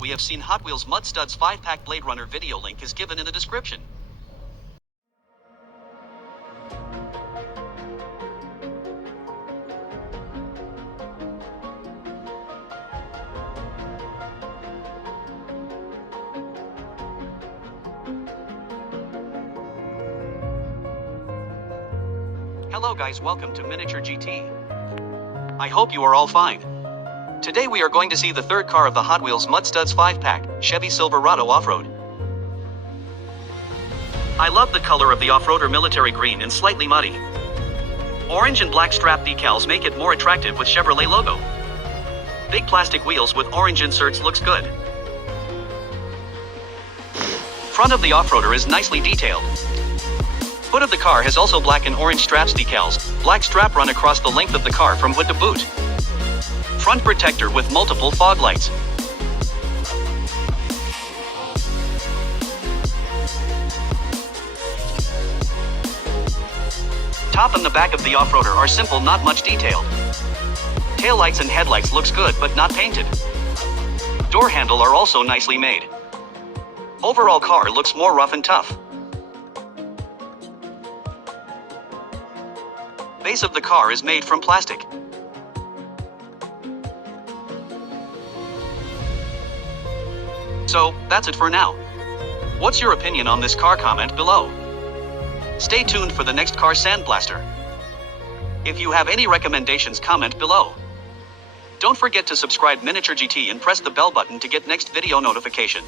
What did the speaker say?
we have seen Hot Wheels Mud Studs 5-pack Blade Runner video link is given in the description. Hello guys, welcome to Miniature GT. I hope you are all fine. Today we are going to see the third car of the Hot Wheels Mud Studs 5-pack, Chevy Silverado Off-Road. I love the color of the off-roader military green and slightly muddy. Orange and black strap decals make it more attractive with Chevrolet logo. Big plastic wheels with orange inserts looks good. Front of the off-roader is nicely detailed. Hood of the car has also black and orange straps decals, black strap run across the length of the car from hood to boot. Front protector with multiple fog lights. Top and the back of the off-roader are simple, not much detailed. Tail lights and headlights looks good but not painted. Door handle are also nicely made. Overall car looks more rough and tough. Base of the car is made from plastic. So, that's it for now. What's your opinion on this car? Comment below. Stay tuned for the next car sandblaster. If you have any recommendations, comment below. Don't forget to subscribe Miniature GT and press the bell button to get next video notification.